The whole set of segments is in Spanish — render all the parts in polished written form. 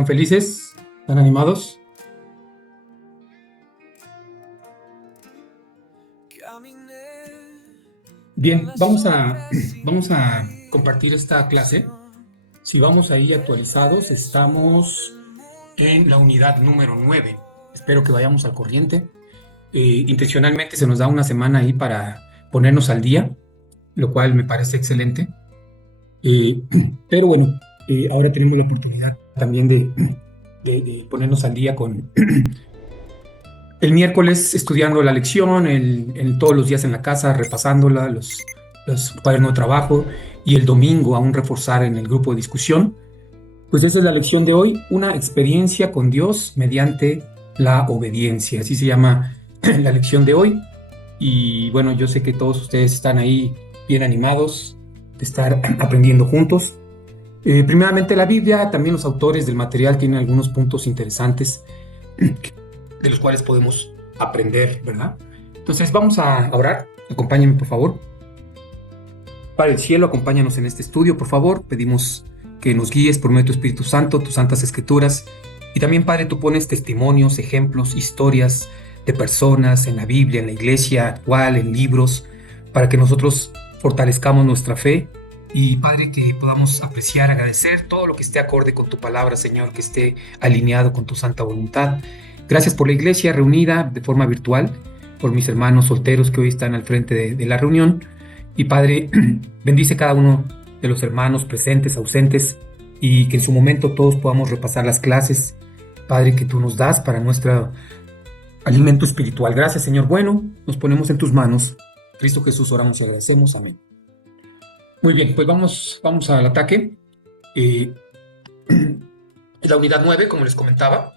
¿Están felices? ¿Están animados? Bien, vamos a compartir esta clase. Si vamos ahí actualizados, estamos en la unidad número 9. Espero que vayamos al corriente. Intencionalmente se nos da una semana ahí para ponernos al día, lo cual me parece excelente. Eh, pero bueno, ahora tenemos la oportunidad también de ponernos al día con el miércoles estudiando la lección, todos los días en la casa repasándola, los cuadernos de trabajo, y el domingo aún reforzar en el grupo de discusión. Pues esa es la lección de hoy, una experiencia con Dios mediante la obediencia. Así se llama la lección de hoy. Y bueno, yo sé que todos ustedes están ahí bien animados de estar aprendiendo juntos. Primeramente la Biblia, también los autores del material tienen algunos puntos interesantes de los cuales podemos aprender, ¿verdad? Entonces vamos a orar. Acompáñenme, por favor. Padre del cielo, acompáñanos en este estudio, por favor. Pedimos que nos guíes por medio de tu Espíritu Santo, tus santas escrituras. Y también, Padre, tú pones testimonios, ejemplos, historias de personas en la Biblia, en la iglesia actual, en libros, para que nosotros fortalezcamos nuestra fe. Y, Padre, que podamos apreciar, agradecer todo lo que esté acorde con tu palabra, Señor, que esté alineado con tu santa voluntad. Gracias por la iglesia reunida de forma virtual, por mis hermanos solteros que hoy están al frente de la reunión. Y Padre, bendice cada uno de los hermanos presentes, ausentes, y que en su momento todos podamos repasar las clases, Padre, que tú nos das para nuestro alimento espiritual. Gracias, Señor. Bueno, nos ponemos en tus manos. Cristo Jesús, oramos y agradecemos. Amén. Muy bien, pues vamos al ataque. La unidad 9, como les comentaba,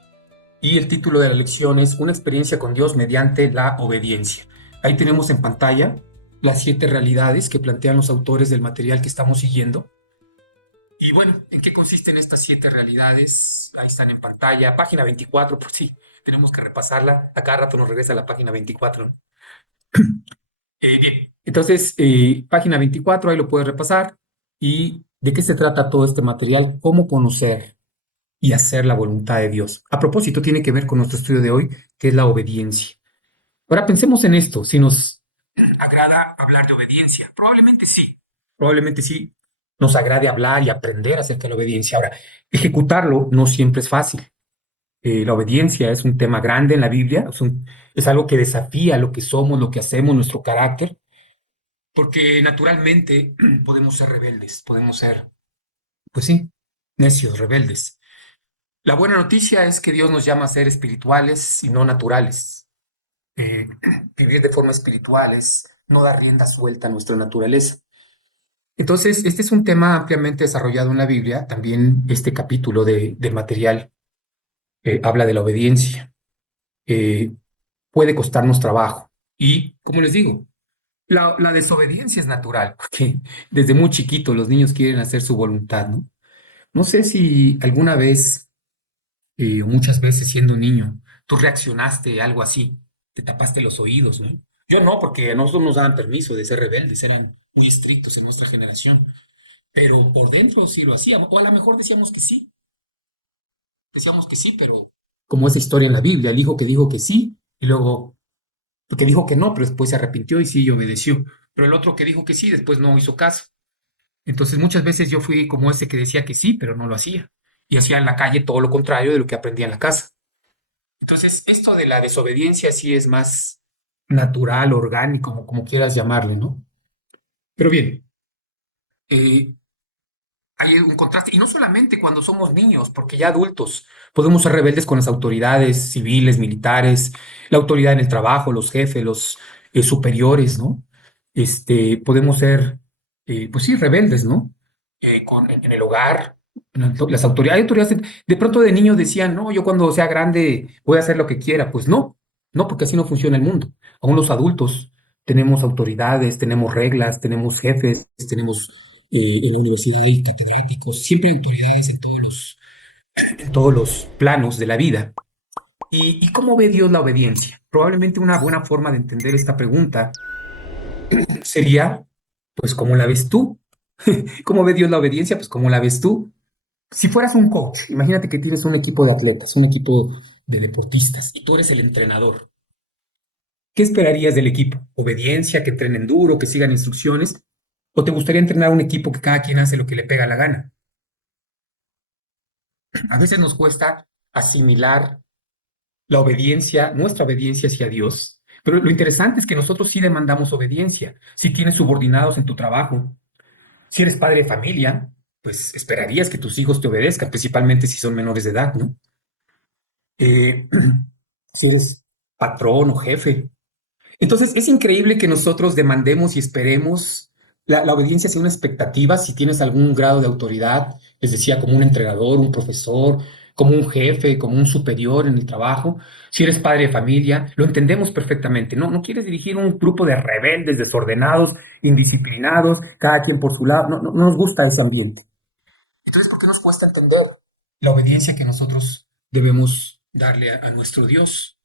y el título de la lección es Una experiencia con Dios mediante la obediencia. Ahí tenemos en pantalla las 7 realidades que plantean los autores del material que estamos siguiendo. Y bueno, ¿en qué consisten estas 7 realidades? Ahí están en pantalla, página 24, por si tenemos que repasarla. A cada rato nos regresa a la página 24, ¿no? Bien, entonces, página 24, ahí lo puedes repasar. ¿Y de qué se trata todo este material? ¿Cómo conocer y hacer la voluntad de Dios? A propósito, tiene que ver con nuestro estudio de hoy, que es la obediencia. Ahora pensemos en esto, si nos agrada hablar de obediencia. Probablemente sí nos agrade hablar y aprender acerca de la obediencia. Ahora, ejecutarlo no siempre es fácil. La obediencia es un tema grande en la Biblia, es algo que desafía lo que somos, lo que hacemos, nuestro carácter, porque naturalmente podemos ser rebeldes, podemos ser, pues sí, necios, rebeldes. La buena noticia es que Dios nos llama a ser espirituales y no naturales. Eh, Vivir de forma espiritual es no dar rienda suelta a nuestra naturaleza. Entonces, este es un tema ampliamente desarrollado en la Biblia. También este capítulo del material habla de la obediencia. Eh, Puede costarnos trabajo. Y, como les digo, la desobediencia es natural, porque desde muy chiquito los niños quieren hacer su voluntad, ¿no? No sé si alguna vez o muchas veces siendo niño, tú reaccionaste a algo así, te tapaste los oídos, ¿no? Yo no, porque a nosotros nos daban permiso de ser rebeldes, eran muy estrictos en nuestra generación, pero por dentro sí lo hacíamos, o a lo mejor decíamos que sí, pero como esa historia en la Biblia, el hijo que dijo que sí, y luego que dijo que no, pero después se arrepintió y sí y obedeció, pero el otro que dijo que sí, después no hizo caso. Entonces muchas veces yo fui como ese que decía que sí, pero no lo hacía, y hacía en la calle todo lo contrario de lo que aprendía en la casa. Entonces, esto de la desobediencia sí es más natural, orgánico, como quieras llamarle, ¿no? Pero bien, eh, hay un contraste, y no solamente cuando somos niños, porque ya adultos podemos ser rebeldes con las autoridades civiles, militares, la autoridad en el trabajo, los jefes, los superiores, ¿no? Podemos ser, pues sí, rebeldes, ¿no? En el hogar, las autoridades, hay autoridades, de pronto de niños decían, no, yo cuando sea grande voy a hacer lo que quiera. Pues no, no, porque así no funciona el mundo. Aún los adultos tenemos autoridades, tenemos reglas, tenemos jefes, tenemos en la universidad hay catedráticos, siempre hay autoridades en todos los planos de la vida. ¿Y cómo ve Dios la obediencia? Probablemente una buena forma de entender esta pregunta sería, pues, ¿cómo la ves tú? ¿Cómo ve Dios la obediencia? Pues, ¿cómo la ves tú? Si fueras un coach, imagínate que tienes un equipo de atletas, un equipo de deportistas y tú eres el entrenador. ¿Qué esperarías del equipo? ¿Obediencia, que entrenen duro, que sigan instrucciones? ¿O te gustaría entrenar un equipo que cada quien hace lo que le pega la gana? A veces nos cuesta asimilar la obediencia, nuestra obediencia hacia Dios, pero lo interesante es que nosotros sí demandamos obediencia. Si tienes subordinados en tu trabajo, si eres padre de familia, pues esperarías que tus hijos te obedezcan, principalmente si son menores de edad, ¿no? Eh, si eres patrón o jefe. Entonces, es increíble que nosotros demandemos y esperemos la obediencia sea una expectativa si tienes algún grado de autoridad, les decía, como un entrenador, un profesor, como un jefe, como un superior en el trabajo. Si eres padre de familia, lo entendemos perfectamente. No, no quieres dirigir un grupo de rebeldes, desordenados, indisciplinados, cada quien por su lado. No, no, no nos gusta ese ambiente. Entonces, ¿por qué nos cuesta entender la obediencia que nosotros debemos darle a nuestro Dios?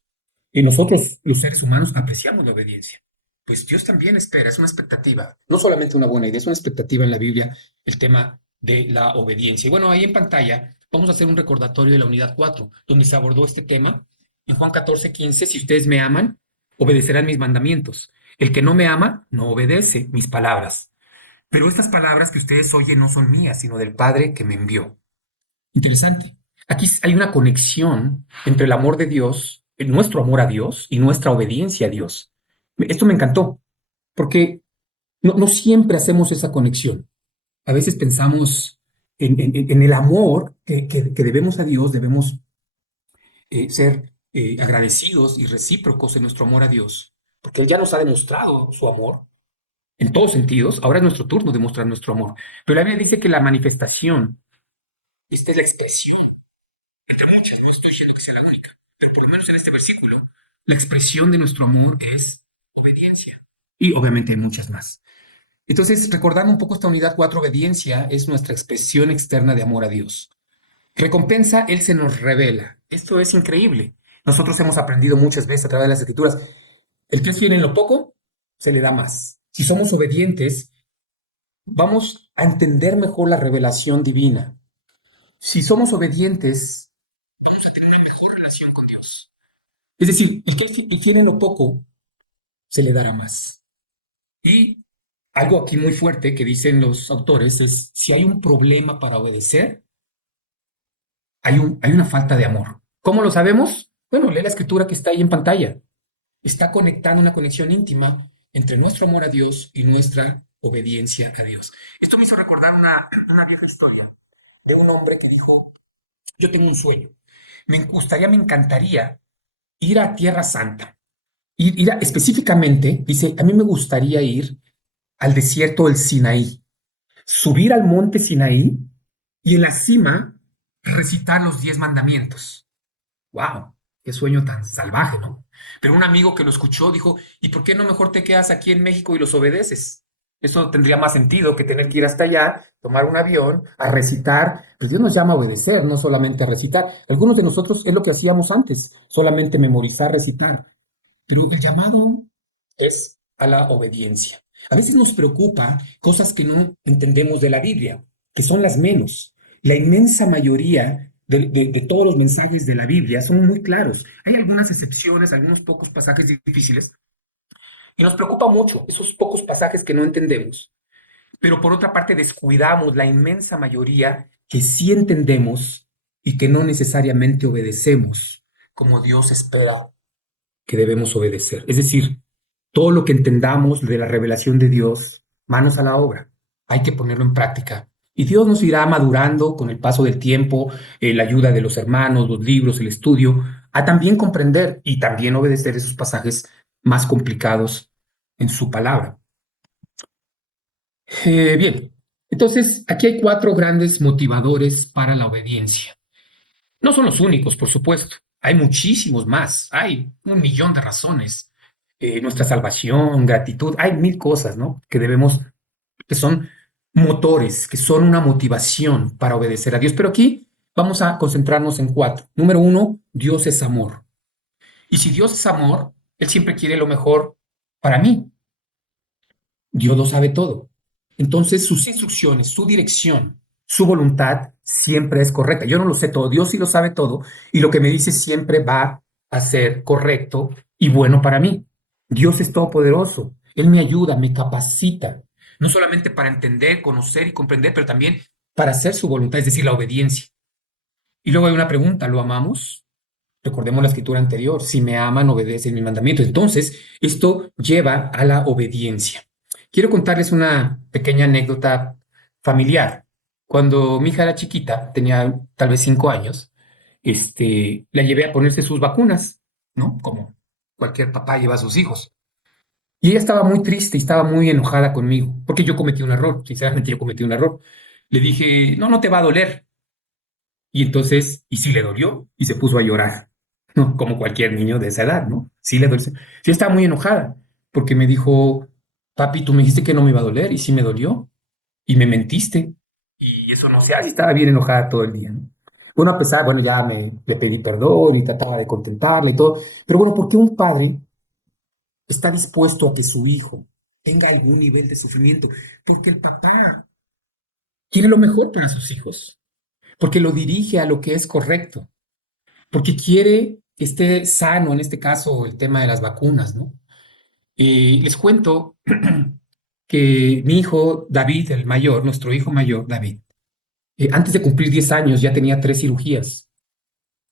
Y nosotros, los seres humanos, apreciamos la obediencia. Pues Dios también espera, es una expectativa. No solamente una buena idea, es una expectativa en la Biblia el tema de la obediencia. Y bueno, ahí en pantalla vamos a hacer un recordatorio de la unidad 4 donde se abordó este tema. En Juan 14:15, si ustedes me aman, obedecerán mis mandamientos. El que no me ama, no obedece mis palabras. Pero estas palabras que ustedes oyen no son mías, sino del Padre que me envió. Interesante. Aquí hay una conexión entre el amor de Dios, nuestro amor a Dios y nuestra obediencia a Dios. Esto me encantó, porque no siempre hacemos esa conexión. A veces pensamos en el amor que debemos a Dios, debemos ser agradecidos y recíprocos en nuestro amor a Dios, porque Él ya nos ha demostrado su amor en todos sentidos. Ahora es nuestro turno de mostrar nuestro amor. Pero la Biblia dice que la manifestación, esta es la expresión entre muchas, no estoy diciendo que sea la única, pero por lo menos en este versículo, la expresión de nuestro amor es obediencia. Y obviamente hay muchas más. Entonces, recordando un poco esta unidad 4, obediencia es nuestra expresión externa de amor a Dios. Recompensa, Él se nos revela. Esto es increíble. Nosotros hemos aprendido muchas veces a través de las Escrituras. El que es fiel en lo poco, se le da más. Si somos obedientes, vamos a entender mejor la revelación divina. Si somos obedientes, vamos a tener una mejor relación con Dios. Es decir, el que tiene lo poco, se le dará más. Y algo aquí muy fuerte que dicen los autores es, si hay un problema para obedecer, hay una falta de amor. ¿Cómo lo sabemos? Bueno, lee la escritura que está ahí en pantalla. Está conectando una conexión íntima entre nuestro amor a Dios y nuestra obediencia a Dios. Esto me hizo recordar una vieja historia de un hombre que dijo, yo tengo un sueño. Me encantaría ir a Tierra Santa. Específicamente, dice, a mí me gustaría ir al desierto del Sinaí, subir al monte Sinaí y en la cima recitar los 10 mandamientos. ¡Wow! ¡Qué sueño tan salvaje!, ¿no? Pero un amigo que lo escuchó dijo, ¿y por qué no mejor te quedas aquí en México y los obedeces? Eso tendría más sentido que tener que ir hasta allá, tomar un avión, a recitar. Pero Dios nos llama a obedecer, no solamente a recitar. Algunos de nosotros es lo que hacíamos antes, solamente memorizar, recitar. Pero el llamado es a la obediencia. A veces nos preocupa cosas que no entendemos de la Biblia, que son las menos. La inmensa mayoría de todos los mensajes de la Biblia son muy claros. Hay algunas excepciones, algunos pocos pasajes difíciles, y nos preocupa mucho esos pocos pasajes que no entendemos. Pero por otra parte descuidamos la inmensa mayoría que sí entendemos y que no necesariamente obedecemos como Dios espera que debemos obedecer. Es decir, todo lo que entendamos de la revelación de Dios, manos a la obra. Hay que ponerlo en práctica. Y Dios nos irá madurando con el paso del tiempo, la ayuda de los hermanos, los libros, el estudio, a también comprender y también obedecer esos pasajes más complicados en su palabra. Bien, entonces aquí hay 4 grandes motivadores para la obediencia. No son los únicos, por supuesto. Hay muchísimos más. Hay un millón de razones. Nuestra salvación, gratitud, hay mil cosas, ¿no? Que son motores, que son una motivación para obedecer a Dios. Pero aquí vamos a concentrarnos en 4. Número 1, Dios es amor. Y si Dios es amor, Él siempre quiere lo mejor para mí. Dios lo sabe todo. Entonces, sus instrucciones, su dirección, Su voluntad siempre es correcta. Yo no lo sé todo, Dios sí lo sabe todo y lo que me dice siempre va a ser correcto y bueno para mí. Dios es todopoderoso. Él me ayuda, me capacita, no solamente para entender, conocer y comprender, pero también para hacer su voluntad, es decir, la obediencia. Y luego hay una pregunta, ¿lo amamos? Recordemos la escritura anterior, si me aman, obedecen mis mandamientos. Entonces, esto lleva a la obediencia. Quiero contarles una pequeña anécdota familiar. Cuando mi hija era chiquita, tenía tal vez 5 años, la llevé a ponerse sus vacunas, ¿no? Como cualquier papá lleva a sus hijos. Y ella estaba muy triste y estaba muy enojada conmigo, porque yo cometí un error, sinceramente yo cometí un error. Le dije, no, no te va a doler. Y entonces, y sí le dolió y se puso a llorar, ¿no? Como cualquier niño de esa edad, ¿no? Sí le dolió. Sí estaba muy enojada porque me dijo, papi, tú me dijiste que no me iba a doler y sí me dolió y me mentiste. Y eso no se hace, estaba bien enojada todo el día, ¿no? Bueno, a pesar, bueno, le pedí perdón y trataba de contentarla y todo, pero bueno, ¿por qué un padre está dispuesto a que su hijo tenga algún nivel de sufrimiento? Porque el papá quiere lo mejor para sus hijos, porque lo dirige a lo que es correcto, porque quiere que esté sano, en este caso el tema de las vacunas, ¿no? Les cuento que mi hijo David, el mayor, nuestro hijo mayor, David, antes de cumplir 10 años ya tenía 3 cirugías.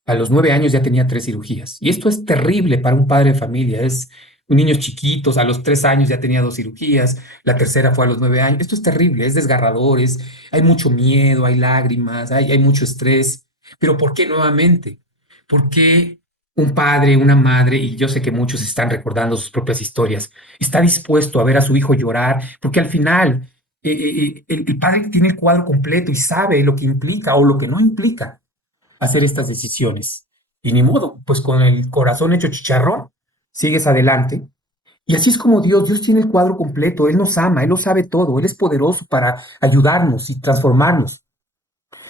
A los 9 años ya tenía 3 cirugías. Y esto es terrible para un padre de familia. Es un niño chiquitos, a los 3 años ya tenía 2 cirugías, la tercera fue a los 9 años. Esto es terrible, es desgarrador, hay mucho miedo, hay lágrimas, hay mucho estrés. Pero ¿por qué nuevamente? ¿Por qué un padre, una madre, y yo sé que muchos están recordando sus propias historias, está dispuesto a ver a su hijo llorar? Porque al final el padre tiene el cuadro completo y sabe lo que implica o lo que no implica hacer estas decisiones. Y ni modo, pues con el corazón hecho chicharrón, sigues adelante. Y así es como Dios tiene el cuadro completo, Él nos ama, Él lo sabe todo, Él es poderoso para ayudarnos y transformarnos.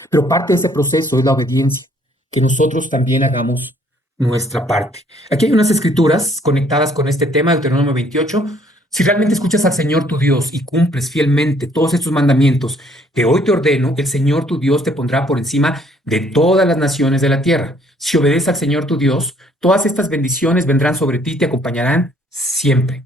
Pero parte de ese proceso es la obediencia, que nosotros también hagamos nuestra parte. Aquí hay unas escrituras conectadas con este tema, Deuteronomio 28. Si realmente escuchas al Señor tu Dios y cumples fielmente todos estos mandamientos que hoy te ordeno, el Señor tu Dios te pondrá por encima de todas las naciones de la tierra. Si obedeces al Señor tu Dios, todas estas bendiciones vendrán sobre ti y te acompañarán siempre.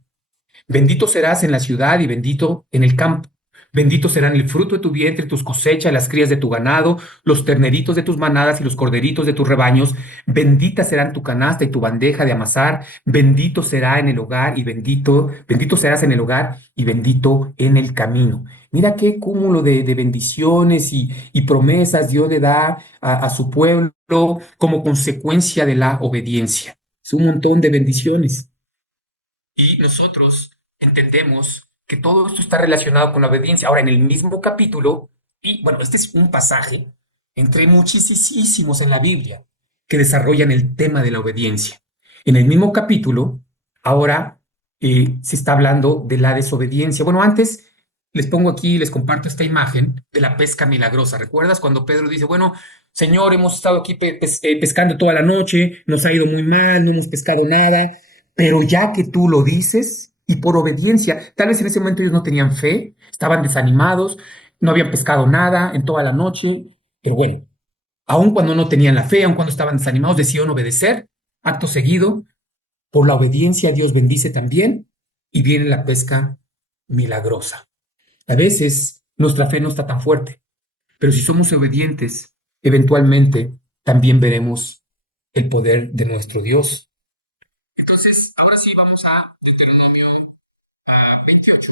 Bendito serás en la ciudad y bendito en el campo. Bendito serán el fruto de tu vientre, tus cosechas, las crías de tu ganado, los terneritos de tus manadas y los corderitos de tus rebaños. Bendita serán tu canasta y tu bandeja de amasar. Bendito será en el hogar y bendito serás en el hogar y bendito en el camino. Mira qué cúmulo de bendiciones y promesas Dios le da a su pueblo como consecuencia de la obediencia. Es un montón de bendiciones. Y nosotros entendemos que todo esto está relacionado con la obediencia. Ahora, en el mismo capítulo, y bueno, este es un pasaje entre muchísimos en la Biblia que desarrollan el tema de la obediencia. En el mismo capítulo, ahora se está hablando de la desobediencia. Bueno, antes les pongo aquí, les comparto esta imagen de la pesca milagrosa. ¿Recuerdas cuando Pedro dice, bueno, Señor, hemos estado aquí pescando toda la noche, nos ha ido muy mal, no hemos pescado nada, pero ya que tú lo dices y por obediencia, tal vez en ese momento ellos no tenían fe, estaban desanimados, no habían pescado nada en toda la noche, pero bueno, aun cuando no tenían la fe, aun cuando estaban desanimados, decidieron obedecer. Acto seguido, por la obediencia Dios bendice también y viene la pesca milagrosa. A veces nuestra fe no está tan fuerte, pero si somos obedientes, eventualmente también veremos el poder de nuestro Dios. Entonces, ahora sí vamos a Deuteronomio 28.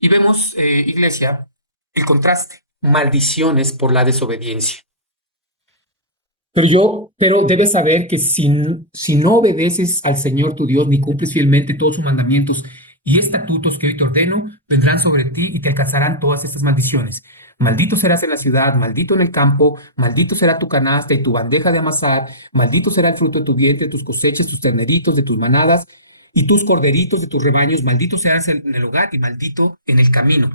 Y vemos, iglesia, el contraste, maldiciones por la desobediencia. Pero debes saber que si no obedeces al Señor tu Dios, ni cumples fielmente todos sus mandamientos y estatutos que hoy te ordeno, vendrán sobre ti y te alcanzarán todas estas maldiciones. Maldito serás en la ciudad, maldito en el campo, maldito será tu canasta y tu bandeja de amasar, maldito será el fruto de tu vientre, tus cosechas, tus terneritos de tus manadas y tus corderitos de tus rebaños, maldito serás en el hogar y maldito en el camino.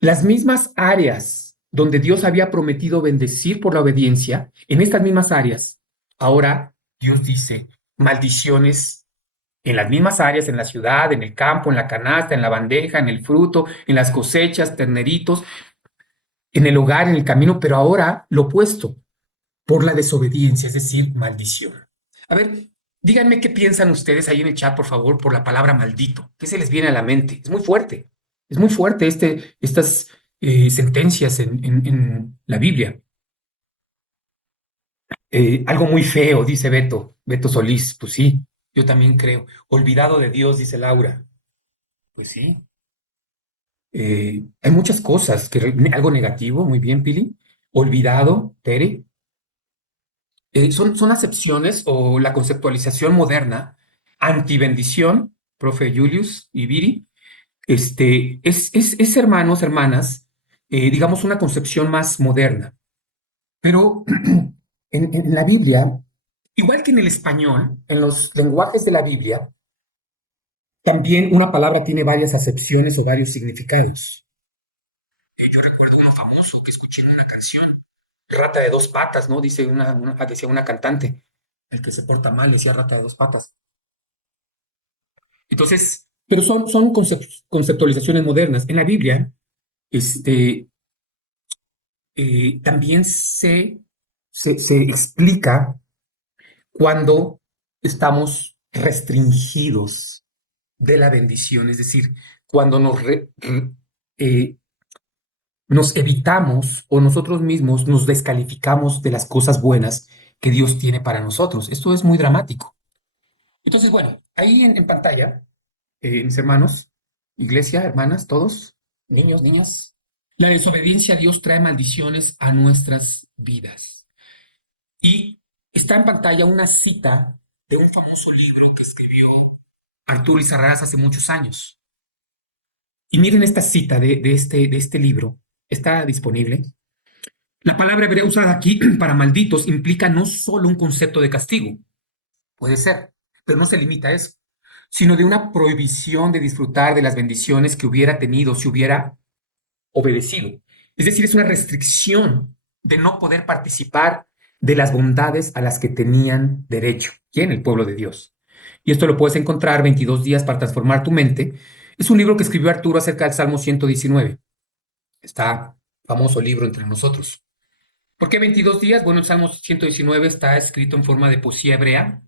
Las mismas áreas donde Dios había prometido bendecir por la obediencia, en estas mismas áreas, ahora Dios dice maldiciones en las mismas áreas, en la ciudad, en el campo, en la canasta, en la bandeja, en el fruto, en las cosechas, terneritos. en el hogar, en el camino, pero ahora lo opuesto, por la desobediencia, es decir, maldición. A ver, díganme qué piensan ustedes ahí en el chat, por favor, por la palabra maldito. ¿Qué se les viene a la mente? Es muy fuerte estas sentencias en la Biblia. Algo muy feo, dice Beto Solís. Pues sí, yo también creo. Olvidado de Dios, dice Laura. Pues sí. Hay muchas cosas, algo negativo, muy bien, Pili. Olvidado, Tere. Son acepciones o la conceptualización moderna, antibendición, profe Julius y Viri, es hermanos, hermanas, digamos una concepción más moderna. Pero en la Biblia, igual que en el español, en los lenguajes de la Biblia, también una palabra tiene varias acepciones o varios significados. Yo recuerdo uno famoso que escuché en una canción, rata de dos patas, ¿no? Decía una cantante. El que se porta mal decía rata de dos patas. Entonces, pero son conceptualizaciones modernas. En la Biblia, este, también se explica cuando estamos restringidos de la bendición, es decir, cuando eh, nos evitamos o nosotros mismos nos descalificamos de las cosas buenas que Dios tiene para nosotros. Esto es muy dramático. Entonces, bueno, ahí en pantalla, mis hermanos, iglesia, hermanas, todos, niños, niñas, la desobediencia a Dios trae maldiciones a nuestras vidas. Y está en pantalla una cita de un famoso libro que escribió Arturo Izarrarás hace muchos años. Y miren esta cita de este libro, está disponible. La palabra hebrea usada aquí para malditos implica no solo un concepto de castigo, puede ser, pero no se limita a eso, sino de una prohibición de disfrutar de las bendiciones que hubiera tenido si hubiera obedecido. Es decir, es una restricción de no poder participar de las bondades a las que tenían derecho. ¿Quién? El pueblo de Dios. Y esto lo puedes encontrar 22 días para transformar tu mente. Es un libro que escribió Arturo acerca del Salmo 119. Está famoso libro entre nosotros. ¿Por qué 22 días? Bueno, el Salmo 119 está escrito en forma de poesía hebrea,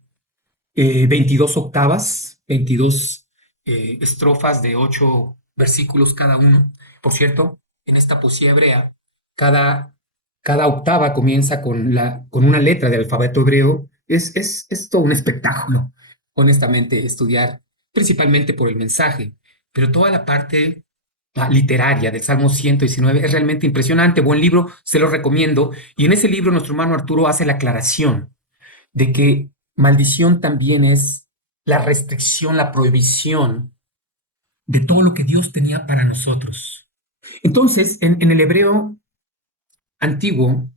22 octavas, 22 estrofas de 8 versículos cada uno. Por cierto, en esta poesía hebrea, cada, cada octava comienza con una letra del alfabeto hebreo. Es todo un espectáculo, honestamente, estudiar, principalmente por el mensaje, pero toda la parte literaria del Salmo 119 es realmente impresionante. Buen libro, se lo recomiendo. Y en ese libro nuestro hermano Arturo hace la aclaración de que maldición también es la restricción, la prohibición de todo lo que Dios tenía para nosotros. Entonces, en el hebreo antiguo,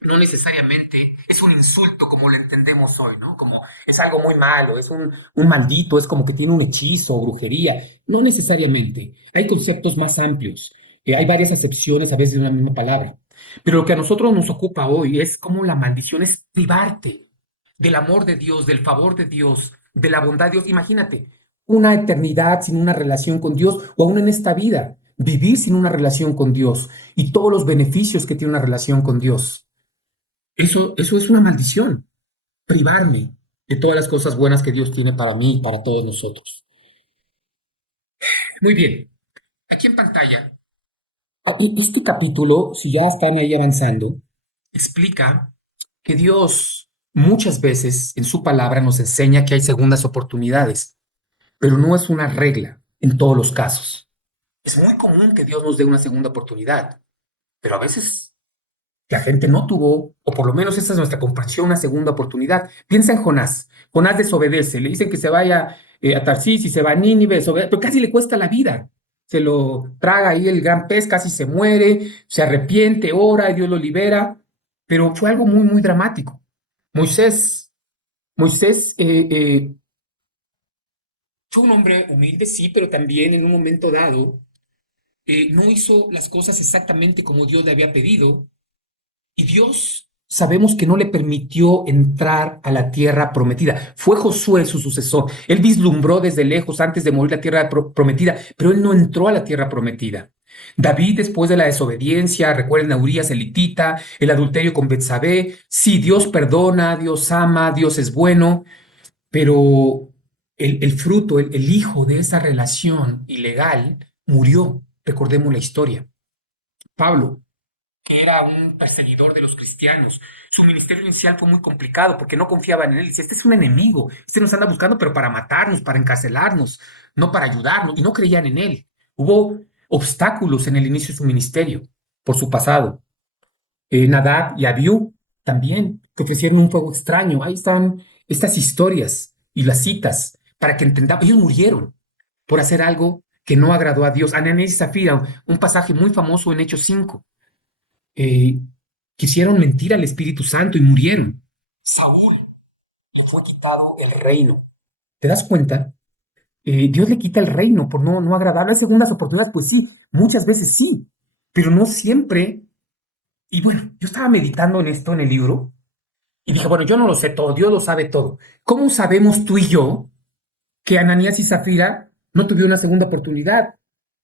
no necesariamente es un insulto como lo entendemos hoy, ¿no? Como es algo muy malo, es un maldito, es como que tiene un hechizo o brujería. No necesariamente. Hay conceptos más amplios. Hay varias acepciones a veces de una misma palabra. Pero lo que a nosotros nos ocupa hoy es cómo la maldición es privarte del amor de Dios, del favor de Dios, de la bondad de Dios. Imagínate, una eternidad sin una relación con Dios o aún en esta vida, vivir sin una relación con Dios y todos los beneficios que tiene una relación con Dios. Eso es una maldición, privarme de todas las cosas buenas que Dios tiene para mí y para todos nosotros. Muy bien, aquí en pantalla, este capítulo, si ya están ahí avanzando, explica que Dios muchas veces en su palabra nos enseña que hay segundas oportunidades, pero no es una regla en todos los casos. Es muy común que Dios nos dé una segunda oportunidad, pero a veces la gente no tuvo, o por lo menos esa es nuestra comprensión, una segunda oportunidad. Piensa en Jonás. Jonás desobedece, le dicen que se vaya a Tarsis y se va a Nínive, pero casi le cuesta la vida. Se lo traga ahí el gran pez, casi se muere, se arrepiente, ora, y Dios lo libera, pero fue algo muy, muy dramático. Moisés fue un hombre humilde, sí, pero también en un momento dado no hizo las cosas exactamente como Dios le había pedido. Y Dios sabemos que no le permitió entrar a la tierra prometida. Fue Josué su sucesor. Él vislumbró desde lejos antes de morir la tierra prometida, pero él no entró a la tierra prometida. David, después de la desobediencia, recuerden a Urías elitita, el adulterio con Betsabé, sí, Dios perdona, Dios ama, Dios es bueno, pero el fruto, el hijo de esa relación ilegal murió. Recordemos la historia. Pablo, que era un perseguidor de los cristianos. Su ministerio inicial fue muy complicado porque no confiaban en él. Dice, este es un enemigo, este nos anda buscando, pero para matarnos, para encarcelarnos, no para ayudarnos, y no creían en él. Hubo obstáculos en el inicio de su ministerio por su pasado. Nadab y Abiú también, que ofrecieron un fuego extraño. Ahí están estas historias y las citas para que entendamos. Ellos murieron por hacer algo que no agradó a Dios. Ananías y Zafira, un pasaje muy famoso en Hechos 5, eh, quisieron mentir al Espíritu Santo y murieron. Saúl le fue quitado el reino. ¿Te das cuenta? Dios le quita el reino por no agradarle. Las segundas oportunidades, pues sí, muchas veces sí, pero no siempre. Y bueno, yo estaba meditando en esto en el libro y dije, bueno, yo no lo sé todo, Dios lo sabe todo. ¿Cómo sabemos tú y yo que Ananías y Zafira no tuvieron una segunda oportunidad?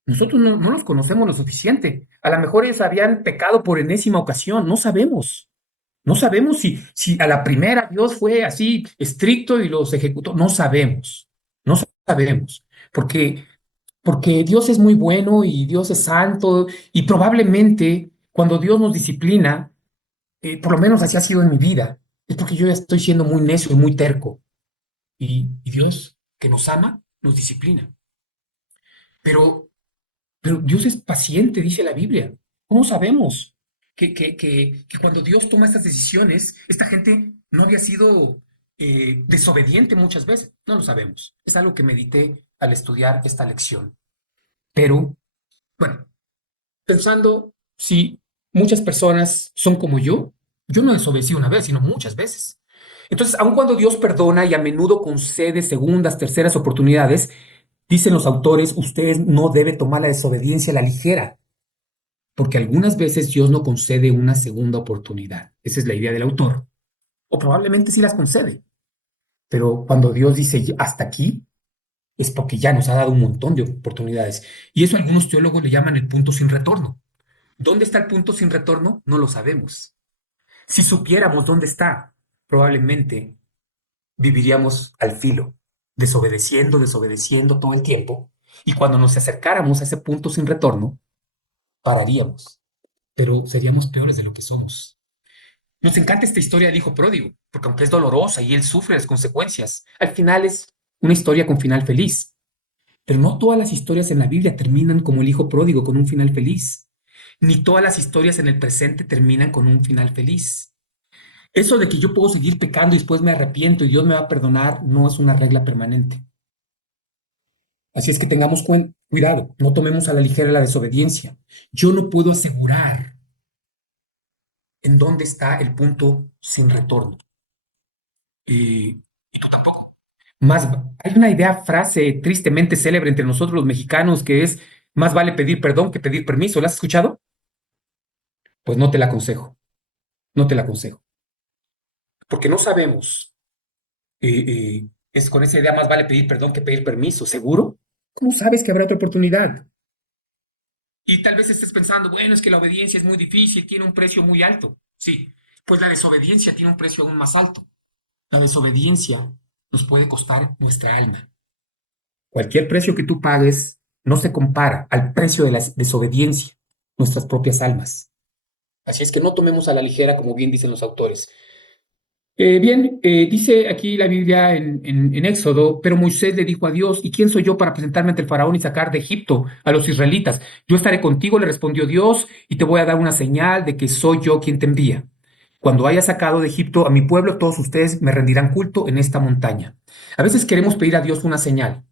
Nosotros no los conocemos lo suficiente. A lo mejor ellos habían pecado por enésima ocasión, no sabemos. No sabemos si a la primera Dios fue así estricto y los ejecutó. No sabemos. No sabemos. Porque Dios es muy bueno y Dios es santo y probablemente cuando Dios nos disciplina, por lo menos así ha sido en mi vida, es porque yo ya estoy siendo muy necio y muy terco. Y Dios, que nos ama, nos disciplina. Pero Pero Dios es paciente, dice la Biblia. ¿Cómo sabemos que cuando Dios toma estas decisiones, esta gente no había sido desobediente muchas veces? No lo sabemos. Es algo que medité al estudiar esta lección. Pero, bueno, pensando si muchas personas son como yo no desobedecí una vez, sino muchas veces. Entonces, aun cuando Dios perdona y a menudo concede segundas, terceras oportunidades, dicen los autores, usted no debe tomar la desobediencia a la ligera, porque algunas veces Dios no concede una segunda oportunidad. Esa es la idea del autor. O probablemente sí las concede, pero cuando Dios dice hasta aquí, es porque ya nos ha dado un montón de oportunidades. Y eso algunos teólogos le llaman el punto sin retorno. ¿Dónde está el punto sin retorno? No lo sabemos. Si supiéramos dónde está, probablemente viviríamos al filo, desobedeciendo todo el tiempo, y cuando nos acercáramos a ese punto sin retorno, pararíamos, pero seríamos peores de lo que somos. Nos encanta esta historia del hijo pródigo, porque aunque es dolorosa y él sufre las consecuencias, al final es una historia con final feliz. Pero no todas las historias en la Biblia terminan como el hijo pródigo, con un final feliz. Ni todas las historias en el presente terminan con un final feliz. Eso de que yo puedo seguir pecando y después me arrepiento y Dios me va a perdonar no es una regla permanente. Así es que tengamos cuidado, no tomemos a la ligera la desobediencia. Yo no puedo asegurar en dónde está el punto sin retorno. Y tú tampoco. Más, hay una frase tristemente célebre entre nosotros los mexicanos que es, más vale pedir perdón que pedir permiso. ¿La has escuchado? Pues no te la aconsejo, no te la aconsejo. Porque no sabemos, es con esa idea, más vale pedir perdón que pedir permiso. ¿Seguro? ¿Cómo sabes que habrá otra oportunidad? Y tal vez estés pensando, bueno, es que la obediencia es muy difícil, tiene un precio muy alto. Sí, pues la desobediencia tiene un precio aún más alto. La desobediencia nos puede costar nuestra alma. Cualquier precio que tú pagues no se compara al precio de la desobediencia, nuestras propias almas. Así es que no tomemos a la ligera, como bien dicen los autores. Dice aquí la Biblia en Éxodo, pero Moisés le dijo a Dios, ¿y quién soy yo para presentarme ante el faraón y sacar de Egipto a los israelitas? Yo estaré contigo, le respondió Dios, y te voy a dar una señal de que soy yo quien te envía. Cuando haya sacado de Egipto a mi pueblo, todos ustedes me rendirán culto en esta montaña. A veces queremos pedir a Dios una señal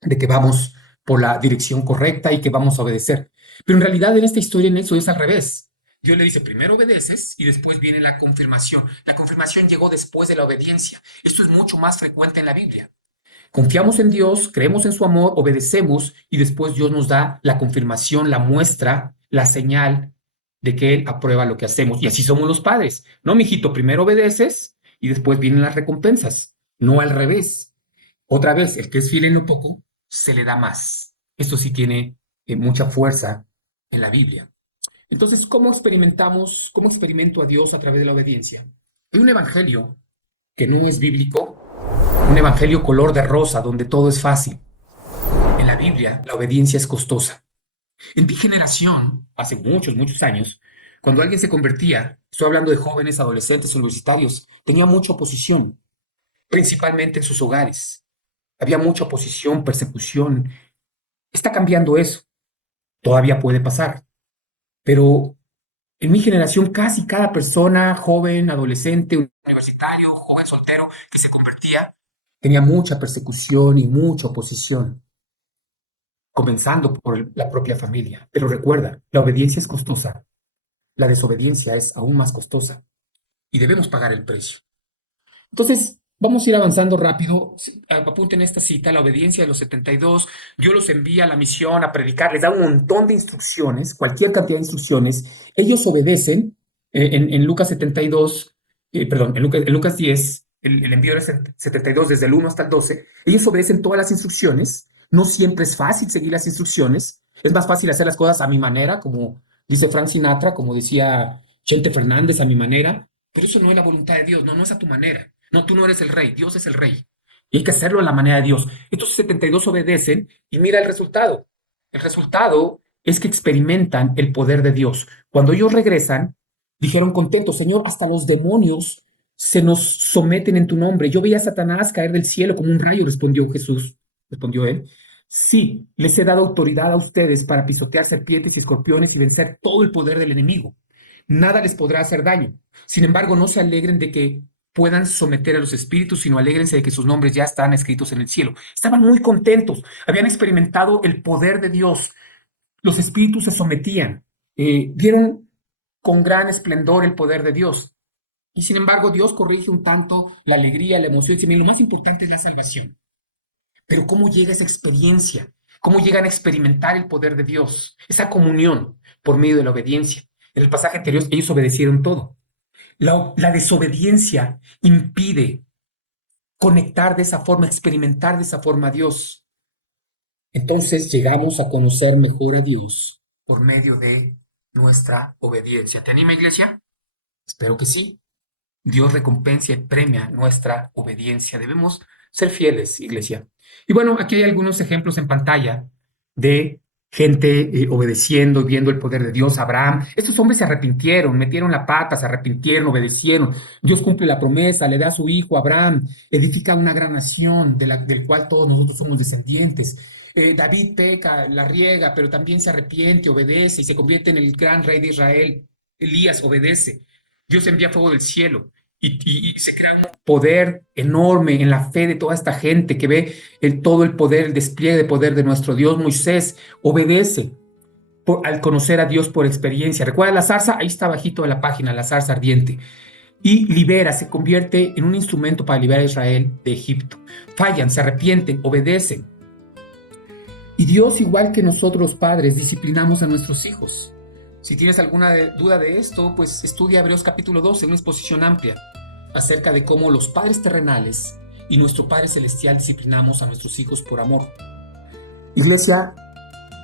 de que vamos por la dirección correcta y que vamos a obedecer. Pero en realidad en esta historia en eso es al revés. Dios le dice, primero obedeces y después viene la confirmación. La confirmación llegó después de la obediencia. Esto es mucho más frecuente en la Biblia. Confiamos en Dios, creemos en su amor, obedecemos y después Dios nos da la confirmación, la muestra, la señal de que Él aprueba lo que hacemos. Y así somos los padres. No, mijito, primero obedeces y después vienen las recompensas. No al revés. Otra vez, el que es fiel en lo poco, se le da más. Esto sí tiene mucha fuerza en la Biblia. Entonces, cómo experimento a Dios a través de la obediencia? Hay un evangelio que no es bíblico, un evangelio color de rosa, donde todo es fácil. En la Biblia, la obediencia es costosa. En mi generación, hace muchos, muchos años, cuando alguien se convertía, estoy hablando de jóvenes, adolescentes, universitarios, tenía mucha oposición, principalmente en sus hogares. Había mucha oposición, persecución. Está cambiando eso. Todavía puede pasar. Pero en mi generación, casi cada persona, joven, adolescente, universitario, joven soltero, que se convertía, tenía mucha persecución y mucha oposición, comenzando por la propia familia. Pero recuerda, la obediencia es costosa, la desobediencia es aún más costosa y debemos pagar el precio. Entonces, vamos a ir avanzando rápido. Apunten esta cita, la obediencia de los 72. Dios los envía a la misión, a predicar, les da un montón de instrucciones, cualquier cantidad de instrucciones. Ellos obedecen en Lucas 72, perdón, en Lucas 10, el envío de 72 desde el 1 hasta el 12. Ellos obedecen todas las instrucciones. No siempre es fácil seguir las instrucciones. Es más fácil hacer las cosas a mi manera, como dice Frank Sinatra, como decía Chente Fernández, a mi manera. Pero eso no es la voluntad de Dios, no, no es a tu manera. No, tú no eres el rey, Dios es el rey. Y hay que hacerlo a la manera de Dios. Estos 72 obedecen y mira el resultado. El resultado es que experimentan el poder de Dios. Cuando ellos regresan, dijeron contentos, Señor, hasta los demonios se nos someten en tu nombre. Yo veía a Satanás caer del cielo como un rayo, respondió Jesús. Respondió él. Sí, les he dado autoridad a ustedes para pisotear serpientes y escorpiones y vencer todo el poder del enemigo. Nada les podrá hacer daño. Sin embargo, no se alegren de que puedan someter a los espíritus, sino alégrense de que sus nombres ya están escritos en el cielo. Estaban muy contentos, habían experimentado el poder de Dios. Los espíritus se sometían, vieron con gran esplendor el poder de Dios. Y sin embargo, Dios corrige un tanto la alegría, la emoción. Y lo más importante es la salvación. Pero ¿cómo llega esa experiencia? ¿Cómo llegan a experimentar el poder de Dios? Esa comunión por medio de la obediencia. En el pasaje anterior, ellos obedecieron todo. La desobediencia impide conectar de esa forma, experimentar de esa forma a Dios. Entonces llegamos a conocer mejor a Dios por medio de nuestra obediencia. ¿Te anima, iglesia? Espero que sí. Dios recompensa y premia nuestra obediencia. Debemos ser fieles, iglesia. Y bueno, aquí hay algunos ejemplos en pantalla de gente obedeciendo y viendo el poder de Dios. Abraham, estos hombres se arrepintieron, metieron la pata, se arrepintieron, obedecieron. Dios cumple la promesa, le da a su hijo Abraham, edifica una gran nación del cual todos nosotros somos descendientes. David peca, la riega, pero también se arrepiente, obedece y se convierte en el gran rey de Israel. Elías obedece. Dios envía fuego del cielo y se crea un poder enorme en la fe de toda esta gente que ve todo el poder, el despliegue de poder de nuestro Dios. Moisés obedece al conocer a Dios por experiencia. ¿Recuerda la zarza? Ahí está bajito de la página, la zarza ardiente. Y libera, se convierte en un instrumento para liberar a Israel de Egipto. Fallan, se arrepienten, obedecen. Y Dios, igual que nosotros los padres, disciplinamos a nuestros hijos. Si tienes alguna duda de esto, pues estudia Hebreos capítulo 12, una exposición amplia acerca de cómo los padres terrenales y nuestro Padre Celestial disciplinamos a nuestros hijos por amor. Iglesia,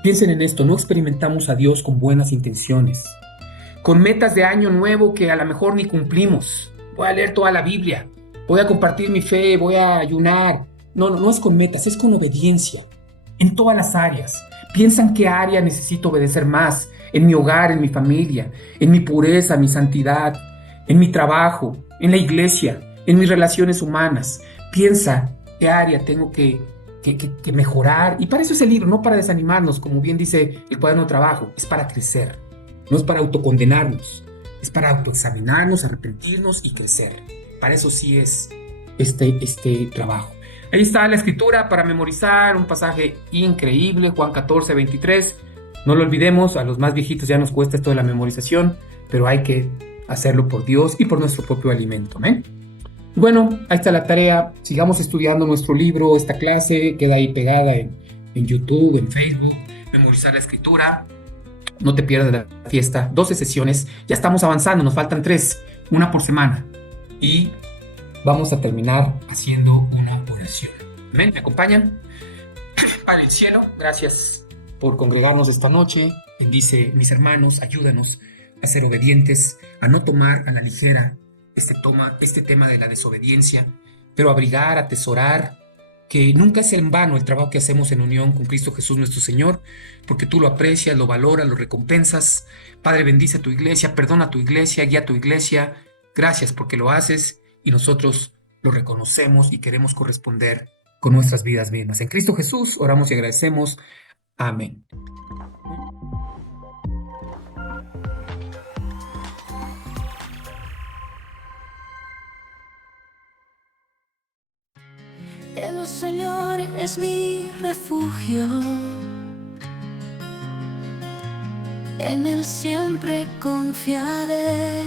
piensen en esto, no experimentamos a Dios con buenas intenciones, con metas de año nuevo que a lo mejor ni cumplimos. Voy a leer toda la Biblia, voy a compartir mi fe, voy a ayunar. No es con metas, es con obediencia, en todas las áreas. Piensan qué área necesito obedecer más, en mi hogar, en mi familia, en mi pureza, mi santidad, en mi trabajo, en la iglesia, en mis relaciones humanas. Piensa qué área tengo que mejorar. Y para eso es el libro, no para desanimarnos, como bien dice el cuaderno de trabajo, es para crecer, no es para autocondenarnos, es para autoexaminarnos, arrepentirnos y crecer. Para eso sí es este trabajo. Ahí está la escritura para memorizar, un pasaje increíble, Juan 14, 23. No lo olvidemos, a los más viejitos ya nos cuesta esto de la memorización, pero hay que hacerlo por Dios y por nuestro propio alimento. ¿Amén? Bueno, ahí está la tarea. Sigamos estudiando nuestro libro, esta clase queda ahí pegada en YouTube, en Facebook. Memorizar la escritura. No te pierdas la fiesta. 12 sesiones. Ya estamos avanzando, nos faltan 3, una por semana. Y vamos a terminar haciendo una oración. ¿Amén? ¿Me acompañan? Padre del cielo, gracias por congregarnos esta noche. Bendice mis hermanos, ayúdanos a ser obedientes, a no tomar a la ligera este tema de la desobediencia, pero abrigar, atesorar, que nunca es en vano el trabajo que hacemos en unión con Cristo Jesús nuestro Señor, porque tú lo aprecias, lo valoras, lo recompensas. Padre, bendice a tu iglesia, perdona a tu iglesia, guía a tu iglesia. Gracias porque lo haces y nosotros lo reconocemos y queremos corresponder con nuestras vidas mismas. En Cristo Jesús oramos y agradecemos. Amén. El Señor es mi refugio, en Él siempre confiaré,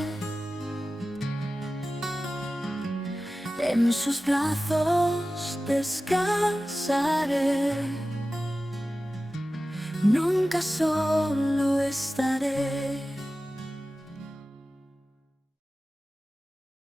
en sus brazos descansaré, nunca solo estaré.